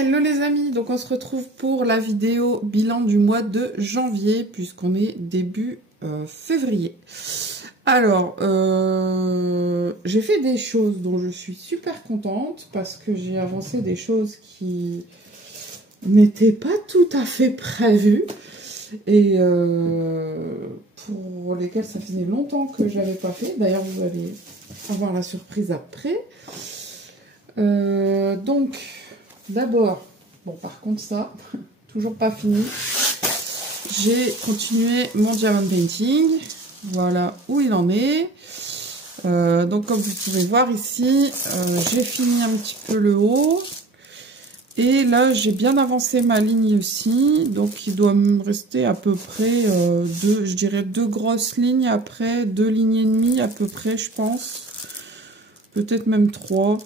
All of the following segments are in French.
Hello les amis, donc on se retrouve pour la vidéo bilan du mois de janvier puisqu'on est début février. Alors, j'ai fait des choses dont je suis super contente parce que j'ai avancé des choses qui n'étaient pas tout à fait prévues et pour lesquelles ça faisait longtemps que j'avais pas fait. D'ailleurs, vous allez avoir la surprise après. Donc... D'abord, bon par contre ça, toujours pas fini, j'ai continué mon diamond painting, voilà où il en est. Donc comme vous pouvez voir ici, j'ai fini un petit peu le haut. Et là j'ai bien avancé ma ligne aussi, donc il doit me rester à peu près je dirais deux grosses lignes après, 2 lignes et demie à peu près je pense. Peut-être même 3.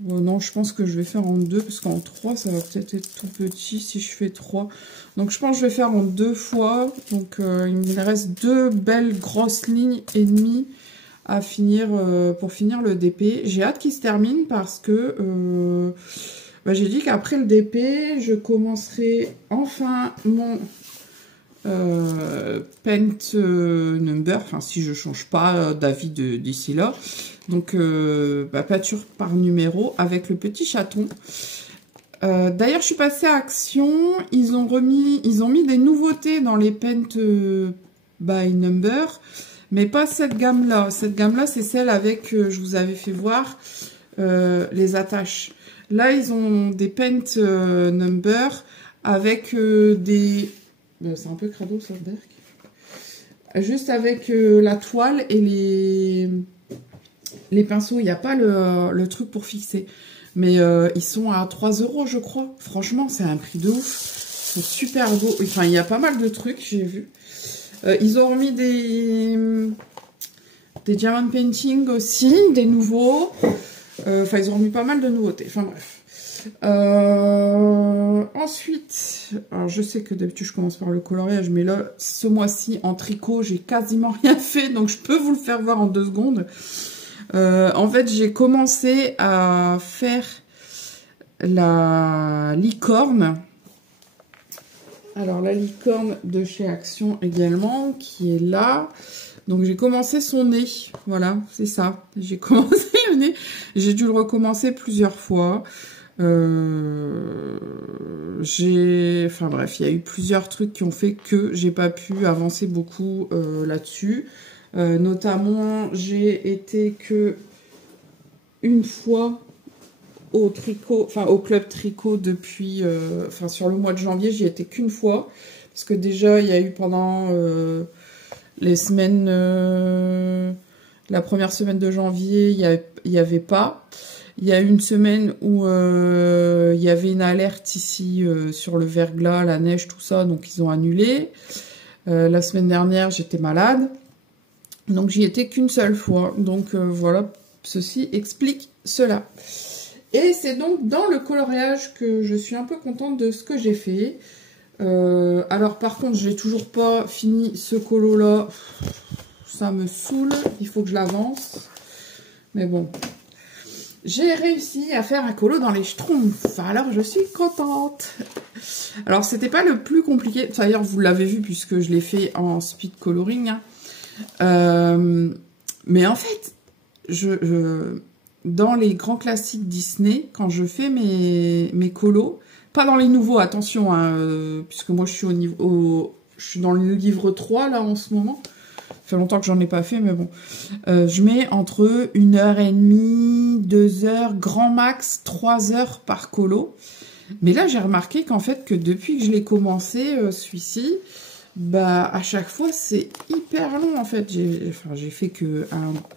Non, je pense que je vais faire en 2, parce qu'en 3, ça va peut-être être tout petit si je fais 3. Donc, je pense que je vais faire en 2 fois. Donc, il me reste 2 belles grosses lignes et demie à finir, pour finir le DP. J'ai hâte qu'il se termine parce que j'ai dit qu'après le DP, je commencerai enfin mon paint number, enfin si je change pas d'avis d'ici là. Donc peinture par numéro avec le petit chaton. D'ailleurs je suis passée à Action, ils ont mis des nouveautés dans les paint by number, mais pas cette gamme là. Cette gamme là c'est celle avec, je vous avais fait voir les attaches. Là ils ont des paint number avec des... c'est un peu crado ça, Berk. Juste avec la toile et les pinceaux. Il n'y a pas le truc pour fixer. Mais ils sont à 3 € je crois. Franchement, c'est un prix de ouf. Ils sont super beaux. Enfin, il y a pas mal de trucs, j'ai vu. Ils ont remis des diamond painting aussi, des nouveaux. Enfin, ils ont remis pas mal de nouveautés. Enfin, bref. Ensuite, alors je sais que d'habitude je commence par le coloriage, mais là ce mois-ci en tricot j'ai quasiment rien fait, donc je peux vous le faire voir en 2 secondes. En fait j'ai commencé à faire la licorne. Alors la licorne de chez Action également qui est là. Donc j'ai commencé son nez, voilà, c'est ça. J'ai commencé le nez, j'ai dû le recommencer plusieurs fois. Enfin bref, il y a eu plusieurs trucs qui ont fait que j'ai pas pu avancer beaucoup là-dessus. Notamment, j'ai été que une fois au tricot, enfin au club tricot depuis, enfin sur le mois de janvier, j'y étais qu'une fois. Parce que déjà, il y a eu pendant les semaines, la première semaine de janvier, il y avait pas. Il y a eu une semaine où il y avait une alerte ici sur le verglas, la neige, tout ça, donc ils ont annulé. La semaine dernière, j'étais malade, donc j'y étais qu'une seule fois. Donc voilà, ceci explique cela. Et c'est donc dans le coloriage que je suis un peu contente de ce que j'ai fait. Alors par contre, j'ai toujours pas fini ce colo-là. Ça me saoule, il faut que je l'avance. Mais bon... J'ai réussi à faire un colo dans les schtroumpfs, alors je suis contente. Alors c'était pas le plus compliqué, d'ailleurs vous l'avez vu puisque je l'ai fait en speed coloring. Mais en fait, dans les grands classiques Disney, quand je fais mes colos, pas dans les nouveaux, attention, puisque moi je suis dans le livre 3 là en ce moment. Ça fait longtemps que j'en ai pas fait, mais bon. Je mets entre 1h30, 2 heures, grand max 3 heures par colo. Mais là, j'ai remarqué qu'en fait, que depuis que je l'ai commencé, celui-ci, bah, à chaque fois, c'est hyper long, en fait. J'ai fait que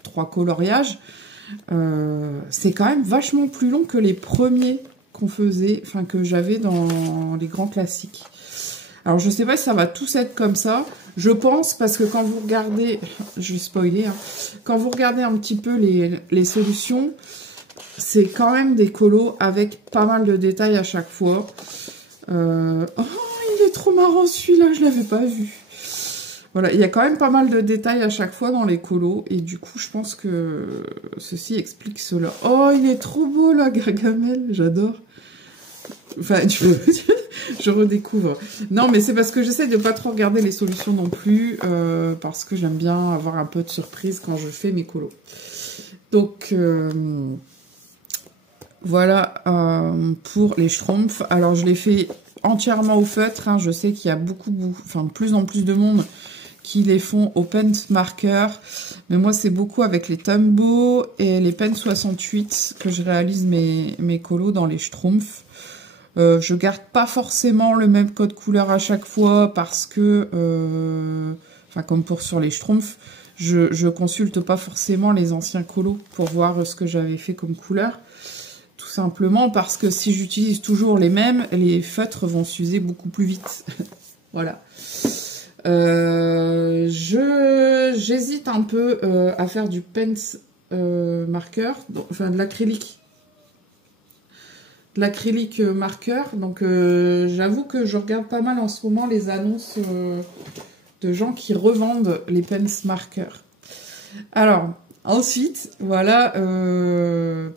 3 coloriages. C'est quand même vachement plus long que les premiers qu'on faisait, enfin, que j'avais dans les grands classiques. Alors, je sais pas si ça va tous être comme ça. Je pense, parce que quand vous regardez... Je vais spoiler, hein. Quand vous regardez un petit peu les solutions, c'est quand même des colos avec pas mal de détails à chaque fois. Oh, il est trop marrant celui-là, je l'avais pas vu. Voilà, il y a quand même pas mal de détails à chaque fois dans les colos. Et du coup, je pense que ceci explique cela. Oh, il est trop beau là, Gargamel, j'adore. Enfin, je redécouvre. Non, mais c'est parce que j'essaie de pas trop regarder les solutions non plus, parce que j'aime bien avoir un peu de surprise quand je fais mes colos. Donc, voilà pour les Schtroumpfs. Alors, je les fais entièrement au feutre. Hein. Je sais qu'il y a de plus en plus de monde qui les font au pen marker. Mais moi, c'est beaucoup avec les Tombow et les pen 68 que je réalise mes colos dans les Schtroumpfs. Je garde pas forcément le même code couleur à chaque fois parce que, comme sur les Schtroumpfs, je consulte pas forcément les anciens colos pour voir ce que j'avais fait comme couleur. Tout simplement parce que si j'utilise toujours les mêmes, les feutres vont s'user beaucoup plus vite. Voilà. J'hésite un peu à faire du pens marker, enfin de l'acrylique. De l'acrylique marqueur. Donc j'avoue que je regarde pas mal en ce moment les annonces de gens qui revendent les pens marqueurs. Alors, ensuite, voilà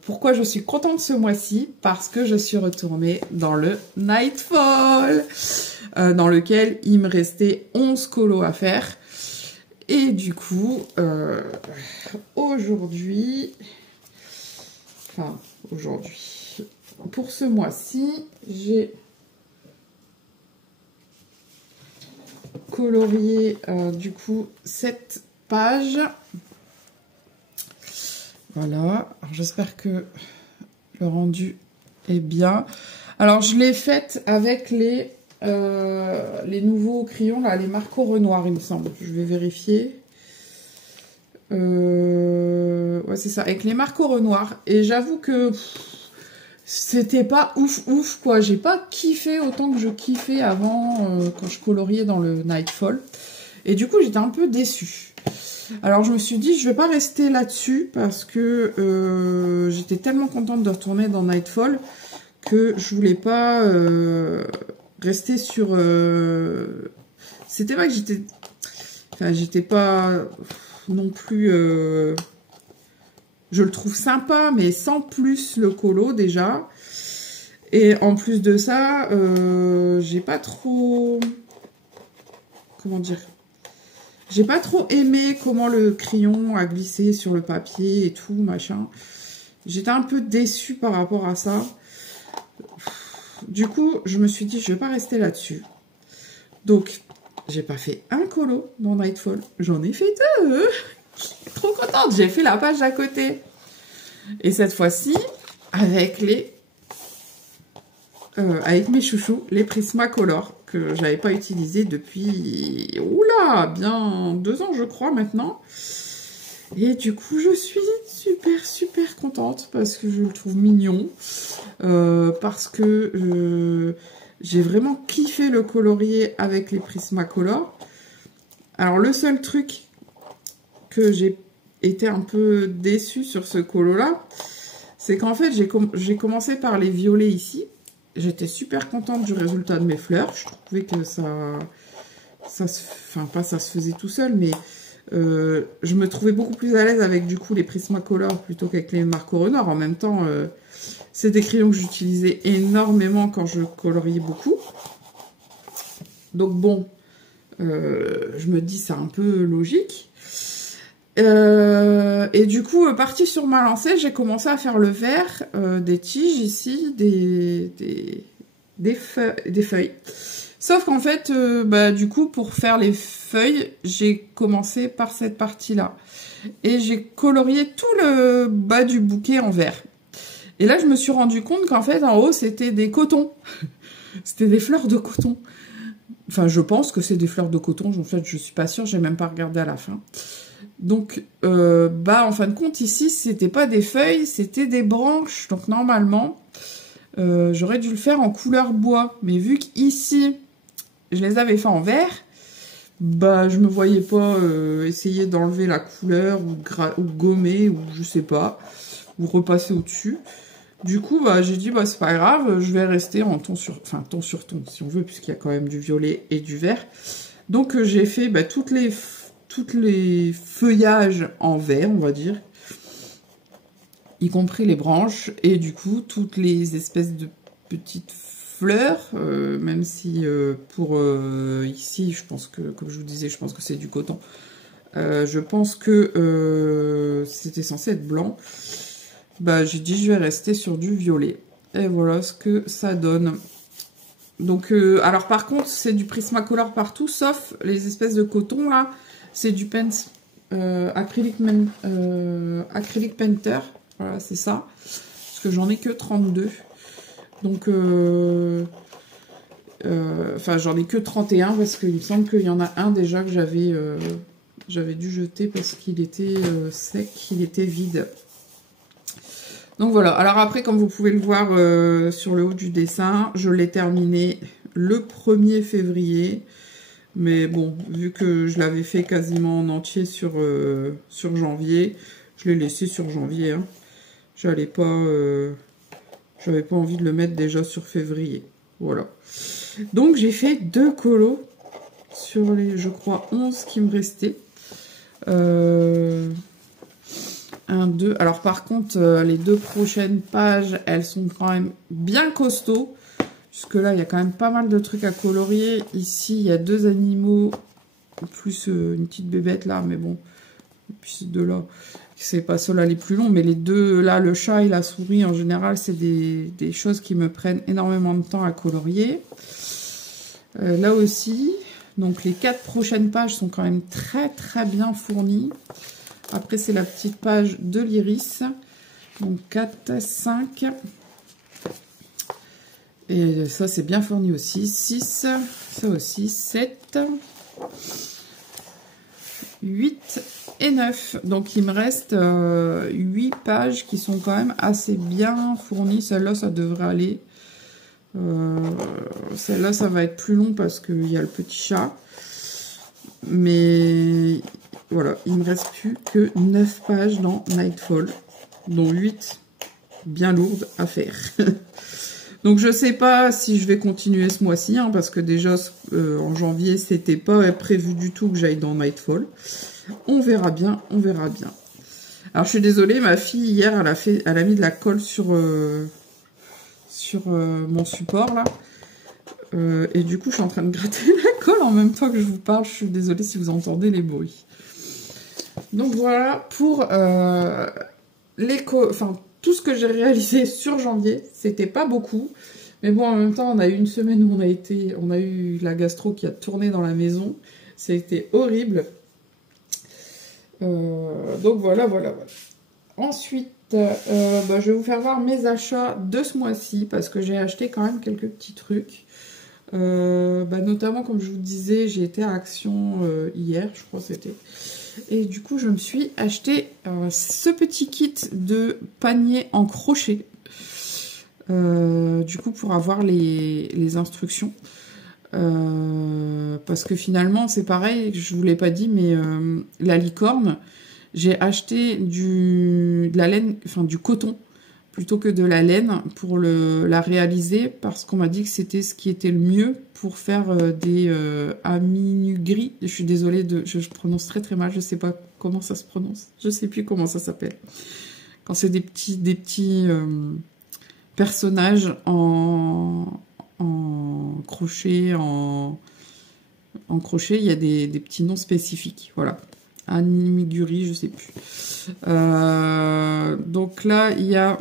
pourquoi je suis contente ce mois-ci. Parce que je suis retournée dans le Nightfall, dans lequel il me restait 11 colos à faire. Et du coup, aujourd'hui, pour ce mois-ci, j'ai colorié du coup 7 pages. Voilà, j'espère que le rendu est bien. Alors je l'ai faite avec les nouveaux crayons, là, les Marco Renoir, il me semble. Je vais vérifier. Ouais, c'est ça, avec les Marco Renoir. Et j'avoue que c'était pas ouf, quoi. J'ai pas kiffé autant que je kiffais avant quand je coloriais dans le Nightfall. Et du coup, j'étais un peu déçue. Alors, je me suis dit, je vais pas rester là-dessus parce que j'étais tellement contente de retourner dans Nightfall que je voulais pas rester sur... C'était pas que j'étais... Enfin, j'étais pas non plus... Je le trouve sympa, mais sans plus le colo, déjà. Et en plus de ça, j'ai pas trop... Comment dire? J'ai pas trop aimé comment le crayon a glissé sur le papier et tout, machin. J'étais un peu déçue par rapport à ça. Du coup, je me suis dit, je vais pas rester là-dessus. Donc, j'ai pas fait un colo dans Nightfall. J'en ai fait 2. Trop contente. J'ai fait la page à côté. Et cette fois-ci, avec mes chouchous, les Prismacolor, que j'avais pas utilisé depuis, oula, bien 2 ans, je crois, maintenant. Et du coup, je suis super contente parce que je le trouve mignon. Parce que j'ai vraiment kiffé le colorier avec les Prismacolor. Alors, le seul truc que j'ai été un peu déçue sur ce colo-là, c'est qu'en fait, j'ai commencé par les violets ici. J'étais super contente du résultat de mes fleurs. Je trouvais que ça se faisait tout seul, mais je me trouvais beaucoup plus à l'aise avec du coup les Prismacolor plutôt qu'avec les Marco Renoir. En même temps, c'est des crayons que j'utilisais énormément quand je coloriais beaucoup. Donc bon, je me dis c'est un peu logique. Et du coup, partie sur ma lancée, j'ai commencé à faire le vert des tiges ici, des feuilles. Sauf qu'en fait, du coup, pour faire les feuilles, j'ai commencé par cette partie-là. Et j'ai colorié tout le bas du bouquet en vert. Et là, je me suis rendu compte qu'en fait, en haut, c'était des cotons. C'était des fleurs de coton. Enfin, je pense que c'est des fleurs de coton. En fait, je suis pas sûre, j'ai même pas regardé à la fin. Donc, en fin de compte, ici, c'était pas des feuilles, c'était des branches. Donc, normalement, j'aurais dû le faire en couleur bois. Mais vu qu'ici, je les avais fait en vert, je me voyais pas essayer d'enlever la couleur ou gommer, ou je sais pas, ou repasser au-dessus. Du coup, j'ai dit, c'est pas grave, je vais rester en ton sur ton, si on veut, puisqu'il y a quand même du violet et du vert. Donc, j'ai fait toutes les feuillages en vert, on va dire, y compris les branches, et du coup, toutes les espèces de petites fleurs, même si pour ici, je pense que, comme je vous disais, je pense que c'est du coton. Je pense que c'était censé être blanc. Bah, j'ai dit je vais rester sur du violet. Et voilà ce que ça donne. Donc, alors par contre, c'est du Prismacolor partout, sauf les espèces de coton là. C'est du Paints Acrylic Painter. Voilà, c'est ça. Parce que j'en ai que 32. Donc, enfin, j'en ai que 31 parce qu'il me semble qu'il y en a un déjà que j'avais dû jeter parce qu'il était sec, il était vide. Donc voilà, alors après, comme vous pouvez le voir sur le haut du dessin, je l'ai terminé le 1er février. Mais bon, vu que je l'avais fait quasiment en entier sur janvier, je l'ai laissé sur janvier. Hein. J'avais pas envie de le mettre déjà sur février. Voilà. Donc j'ai fait 2 colos sur les, je crois, 11 qui me restaient. 1, 2. Alors par contre, les 2 prochaines pages, elles sont quand même bien costauds. Jusque là, il y a quand même pas mal de trucs à colorier. Ici, il y a 2 animaux, plus une petite bébête là, mais bon. Et puis ces 2 là, c'est pas ceux-là les plus longs, mais les 2 là, le chat et la souris, en général, c'est des choses qui me prennent énormément de temps à colorier. Là aussi, donc les 4 prochaines pages sont quand même très très bien fournies. Après, c'est la petite page de l'iris. Donc 4, 5. Et ça, c'est bien fourni aussi. 6, ça aussi. 7, 8 et 9. Donc, il me reste 8 pages qui sont quand même assez bien fournies. Celle-là, ça devrait aller. Celle-là, ça va être plus long parce qu'il y a le petit chat. Mais voilà, il me reste plus que 9 pages dans Nightfall, dont 8 bien lourdes à faire. Donc je sais pas si je vais continuer ce mois-ci, hein, parce que déjà en janvier, c'était pas prévu du tout que j'aille dans Nightfall. On verra bien, on verra bien. Alors je suis désolée, ma fille hier, elle a mis de la colle sur mon support là. Et du coup, je suis en train de gratter la colle en même temps que je vous parle. Je suis désolée si vous entendez les bruits. Donc voilà pour tout ce que j'ai réalisé sur janvier. C'était pas beaucoup. Mais bon, en même temps, on a eu une semaine où on a eu la gastro qui a tourné dans la maison. C'était horrible. Donc voilà. Ensuite, je vais vous faire voir mes achats de ce mois-ci parce que j'ai acheté quand même quelques petits trucs. Notamment, comme je vous disais, j'ai été à Action hier, je crois que c'était. Et du coup, je me suis acheté ce petit kit de panier en crochet. Du coup, pour avoir les instructions. Parce que finalement, c'est pareil, je vous l'ai pas dit, mais la licorne, j'ai acheté de la laine, enfin du coton, plutôt que de la laine pour la réaliser, parce qu'on m'a dit que c'était ce qui était le mieux pour faire des aminugris. Je suis désolée, je prononce très très mal, je sais pas comment ça se prononce, je sais plus comment ça s'appelle. Quand c'est des petits personnages en crochet, en crochet, il y a des petits noms spécifiques, voilà. Animiguri, je sais plus. Donc là, il y a...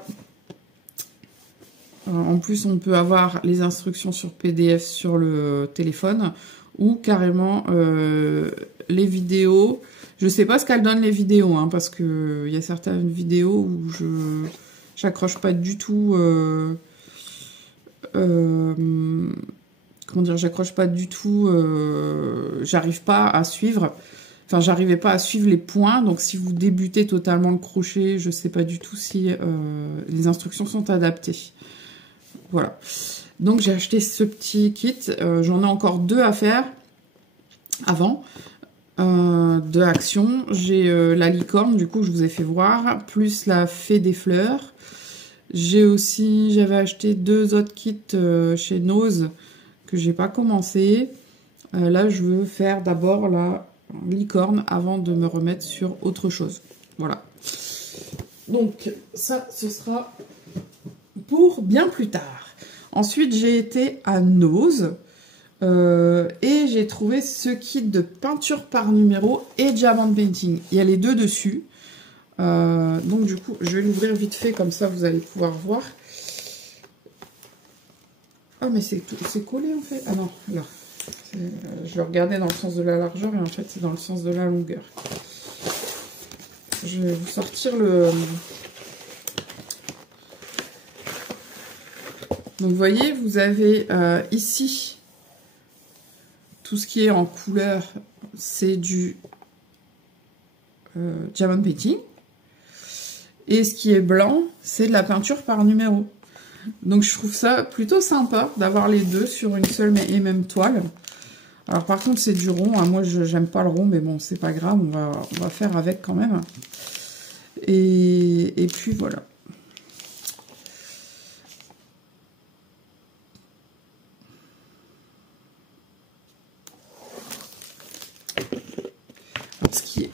En plus, on peut avoir les instructions sur PDF sur le téléphone ou carrément les vidéos. Je sais pas ce qu'elles donnent les vidéos, hein, parce que il y a certaines vidéos où j'accroche pas du tout... comment dire, j'accroche pas du tout, j'arrive pas à suivre, enfin j'arrivais pas à suivre les points, donc si vous débutez totalement le crochet, je sais pas du tout si les instructions sont adaptées. Voilà, donc j'ai acheté ce petit kit, j'en ai encore 2 à faire avant, de Action. J'ai la licorne, du coup je vous ai fait voir, plus la fée des fleurs. J'avais acheté 2 autres kits chez Nose que j'ai pas commencé. Là, je veux faire d'abord la licorne avant de me remettre sur autre chose. Voilà. Donc, ça, ce sera pour bien plus tard. Ensuite, j'ai été à Nose. Et j'ai trouvé ce kit de peinture par numéro et diamond painting. Il y a les deux dessus. Donc du coup, je vais l'ouvrir vite fait, comme ça vous allez pouvoir voir. Ah mais c'est collé en fait. Ah non, là. Je le regardais dans le sens de la largeur et en fait c'est dans le sens de la longueur. Je vais vous sortir le... Donc vous voyez, vous avez ici... Tout ce qui est en couleur, c'est du diamond painting. Et ce qui est blanc, c'est de la peinture par numéro. Donc je trouve ça plutôt sympa d'avoir les deux sur une seule et même toile. Alors par contre c'est du rond, hein. Moi j'aime pas le rond, mais bon c'est pas grave, on va faire avec quand même. Et puis voilà.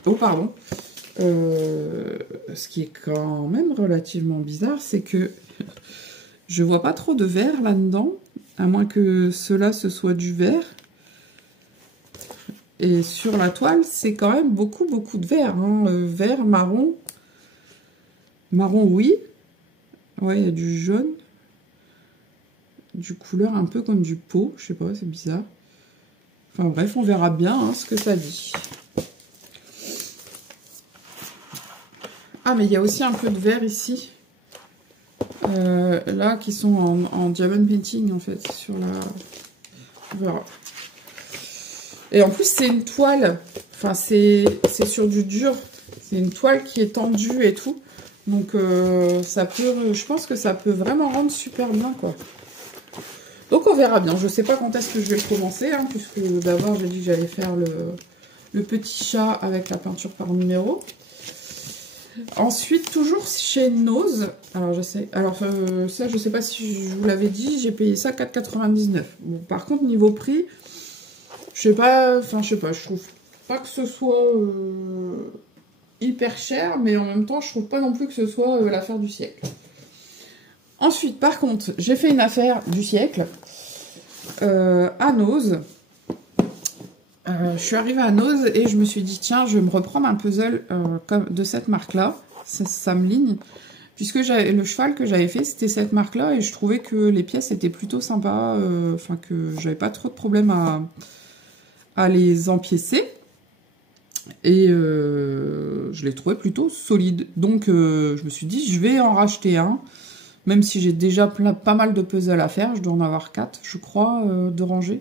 Oh pardon. Ce qui est quand même relativement bizarre, c'est que je vois pas trop de vert là-dedans, à moins que cela ce soit du vert. Et sur la toile, c'est quand même beaucoup de vert, hein. Vert, marron. Marron, oui. Ouais, il y a du jaune. Du couleur un peu comme du pot, je sais pas, c'est bizarre. Enfin bref, on verra bien hein, ce que ça dit. Ah, mais il y a aussi un peu de vert ici. Là, qui sont en diamond painting, en fait, sur la... On verra. Et en plus, c'est une toile. Enfin, c'est sur du dur. C'est une toile qui est tendue et tout. Donc, ça peut... Je pense que ça peut vraiment rendre super bien, quoi. Donc, on verra bien. Je sais pas quand est-ce que je vais commencer, hein, puisque d'abord, j'ai dit que j'allais faire le petit chat avec la peinture par numéro. Ensuite, toujours chez Nose, alors je sais, ça je sais pas si je vous l'avais dit, j'ai payé ça 4,99. Bon, par contre niveau prix, je sais pas, je trouve pas que ce soit hyper cher, mais en même temps je trouve pas non plus que ce soit l'affaire du siècle. Ensuite, par contre, j'ai fait une affaire du siècle à Nose. Je suis arrivée à Nose et je me suis dit, tiens, je vais me reprendre un puzzle de cette marque-là, Samling, puisque le cheval que j'avais fait, c'était cette marque-là, et je trouvais que les pièces étaient plutôt sympas, que j'avais pas trop de problème à les empiécer, et je les trouvais plutôt solides. Donc, je me suis dit, je vais en racheter un, même si j'ai déjà pas mal de puzzles à faire, je dois en avoir 4, je crois, de rangées.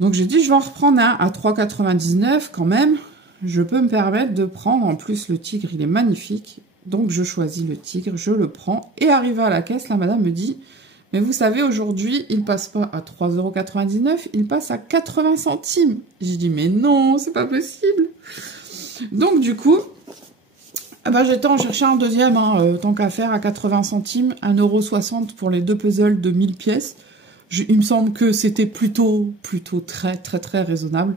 Donc j'ai dit, je vais en reprendre un à 3,99 quand même. Je peux me permettre de prendre, en plus le tigre, il est magnifique. Donc je choisis le tigre, je le prends. Et arrivé à la caisse, la madame me dit, mais vous savez, aujourd'hui, il passe pas à 3,99 €, il passe à 80 centimes. J'ai dit, mais non, c'est pas possible. Donc du coup, j'étais en chercher un deuxième, hein, tant qu'à faire, à 80 centimes, 1,60 € pour les deux puzzles de 1000 pièces. Il me semble que c'était plutôt très raisonnable.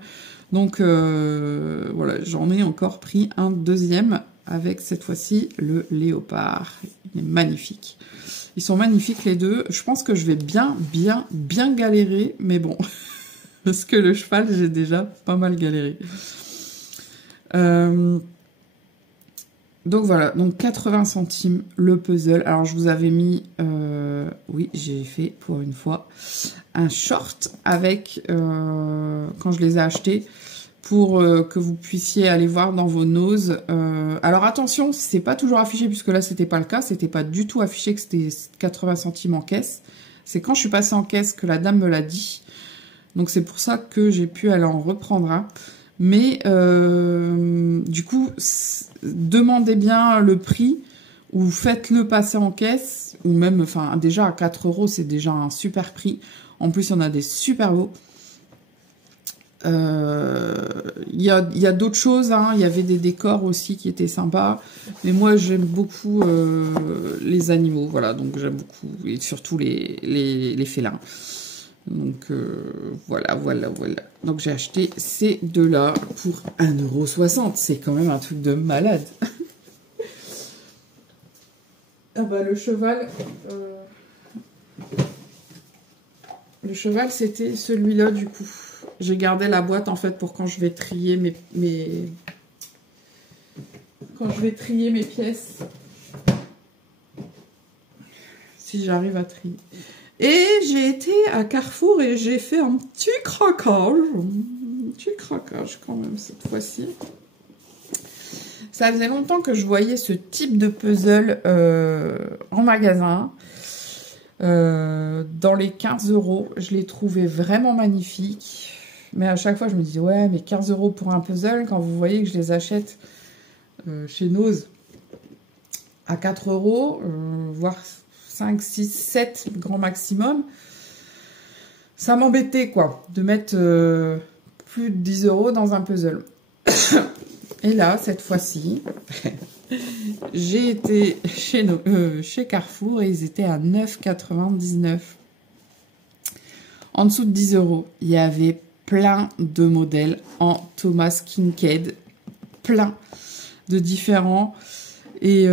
Donc voilà, j'en ai encore pris un deuxième avec cette fois-ci le léopard. Il est magnifique. Ils sont magnifiques les deux. Je pense que je vais bien galérer, mais bon, parce que le cheval, j'ai déjà pas mal galéré. Donc voilà, donc 80 centimes le puzzle. Alors je vous avais mis, oui j'ai fait pour une fois, un short avec, quand je les ai achetés, pour que vous puissiez aller voir dans vos Nose. Alors attention, c'est pas toujours affiché, puisque là c'était pas le cas, c'était pas du tout affiché que c'était 80 centimes en caisse. C'est quand je suis passée en caisse que la dame me l'a dit. Donc c'est pour ça que j'ai pu aller en reprendre un. Mais du coup, demandez bien le prix ou faites-le passer en caisse, ou même, enfin, déjà à 4 €, c'est déjà un super prix. En plus, il y en a des super beaux. Il y a d'autres choses, hein. Il y avait des décors aussi qui étaient sympas. Mais moi, j'aime beaucoup les animaux, voilà. Donc, j'aime beaucoup, et surtout les félins. Donc voilà. Donc j'ai acheté ces deux-là pour 1,60 €. C'est quand même un truc de malade. Ah bah le cheval, Le cheval, c'était celui-là, du coup. J'ai gardé la boîte, en fait, pour quand je vais trier quand je vais trier mes pièces. Si j'arrive à trier. Et j'ai été à Carrefour et j'ai fait un petit craquage. Un petit craquage, quand même, cette fois-ci. Ça faisait longtemps que je voyais ce type de puzzle en magasin. Dans les 15 €, je l'ai trouvé vraiment magnifique. Mais à chaque fois, je me dis, ouais, mais 15 € pour un puzzle, quand vous voyez que je les achète chez Nose à 4 €, voire 5, 6, 7 grand maximum, ça m'embêtait, quoi, de mettre plus de 10 € dans un puzzle. Et là, cette fois-ci, j'ai été chez Carrefour et ils étaient à 9,99 €. En dessous de 10 €, il y avait plein de modèles en Thomas Kinkade, plein de différents et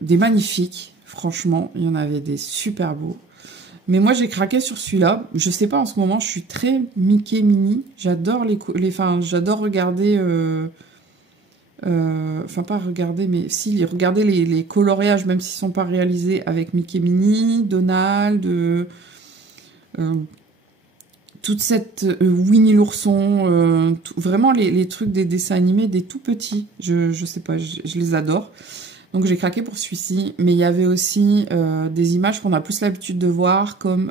des magnifiques. Franchement, il y en avait des super beaux. Mais moi, j'ai craqué sur celui-là. Je sais pas, en ce moment, je suis très Mickey Mini. J'adore j'adore regarder... enfin, pas regarder, mais si, regarder les coloriages, même s'ils sont pas réalisés, avec Mickey Mini, Donald, toute cette Winnie l'ourson, vraiment les trucs des dessins animés des tout petits. Je sais pas, je les adore. Donc j'ai craqué pour celui-ci, mais il y avait aussi des images qu'on a plus l'habitude de voir, comme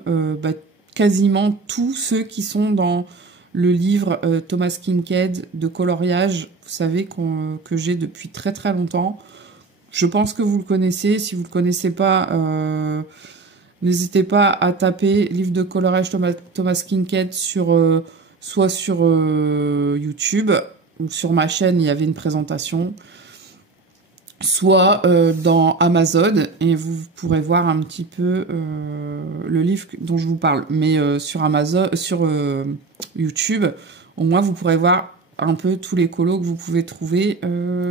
quasiment tous ceux qui sont dans le livre Thomas Kinkade de coloriage, vous savez, que j'ai depuis très très longtemps. Je pense que vous le connaissez. Si vous ne le connaissez pas, n'hésitez pas à taper livre de coloriage Thomas Kinkade soit sur YouTube, ou sur ma chaîne, il y avait une présentation, soit dans Amazon, et vous pourrez voir un petit peu le livre dont je vous parle. Mais sur Amazon, sur YouTube, au moins vous pourrez voir un peu tous les colos que vous pouvez trouver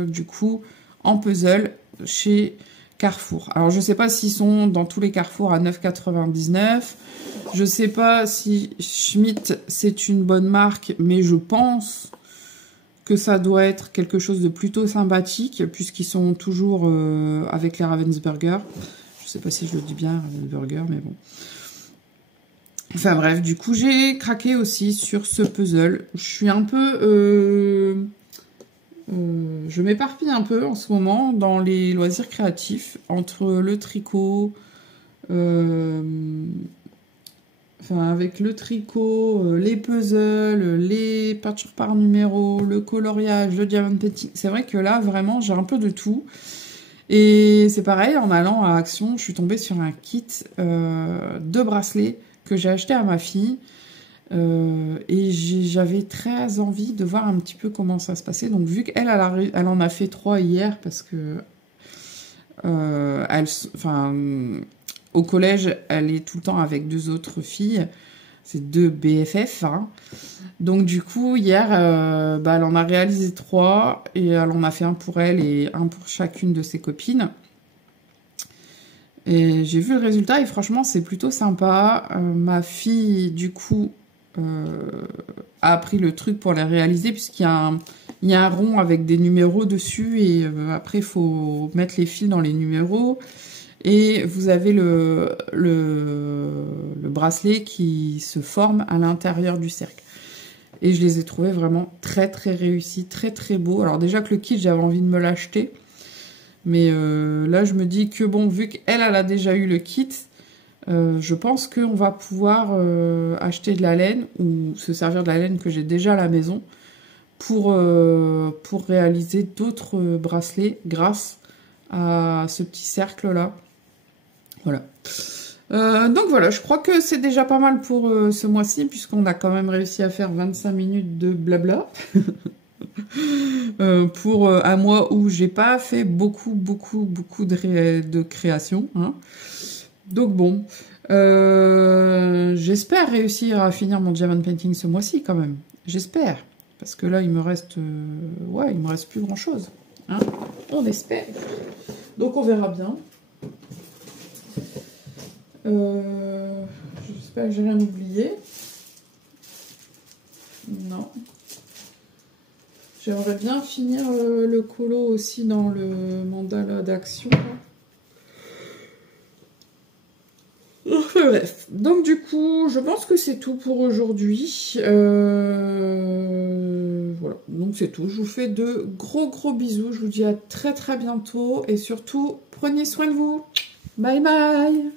du coup en puzzle chez Carrefour. Alors je sais pas s'ils sont dans tous les Carrefour à 9,99 €. Je sais pas si Schmitt c'est une bonne marque, mais je pense que ça doit être quelque chose de plutôt sympathique, puisqu'ils sont toujours avec les Ravensburger. Je sais pas si je le dis bien, Ravensburger, mais bon. Enfin bref, du coup, j'ai craqué aussi sur ce puzzle. Je suis un peu... je m'éparpille un peu en ce moment dans les loisirs créatifs, entre le tricot... Enfin, avec le tricot, les puzzles, les peintures par numéro, le coloriage, le diamond painting. C'est vrai que là, vraiment, j'ai un peu de tout. Et c'est pareil, en allant à Action, je suis tombée sur un kit de bracelets que j'ai acheté à ma fille. Et j'avais très envie de voir un petit peu comment ça se passait. Donc, vu qu'elle elle en a fait 3 hier, parce que... au collège, elle est tout le temps avec 2 autres filles. C'est 2 BFF. Hein. Donc, du coup, hier, elle en a réalisé 3. Et elle en a fait un pour elle et un pour chacune de ses copines. Et j'ai vu le résultat et franchement, c'est plutôt sympa. Ma fille, du coup, a appris le truc pour les réaliser, puisqu'il y a un rond avec des numéros dessus. Et après, il faut mettre les fils dans les numéros. Et vous avez le bracelet qui se forme à l'intérieur du cercle. Et je les ai trouvés vraiment très très réussis, très très beaux. Alors déjà que le kit, j'avais envie de me l'acheter. Mais là, je me dis que bon, vu qu'elle a déjà eu le kit, je pense qu'on va pouvoir acheter de la laine ou se servir de la laine que j'ai déjà à la maison pour réaliser d'autres bracelets grâce à ce petit cercle-là. Voilà. Donc voilà, je crois que c'est déjà pas mal pour ce mois-ci, puisqu'on a quand même réussi à faire 25 minutes de blabla. Pour un mois où j'ai pas fait beaucoup de création. Hein. Donc bon, j'espère réussir à finir mon diamond painting ce mois-ci quand même. J'espère. Parce que là, il me reste... il me reste plus grand-chose. Hein. On espère. Donc on verra bien. Je sais J'espère que j'ai rien oublié. Non. J'aimerais bien finir le colo aussi dans le mandala d'action. Enfin, bref. Donc du coup, je pense que c'est tout pour aujourd'hui. Voilà. Donc c'est tout. Je vous fais de gros bisous. Je vous dis à très bientôt. Et surtout, prenez soin de vous. Bye bye.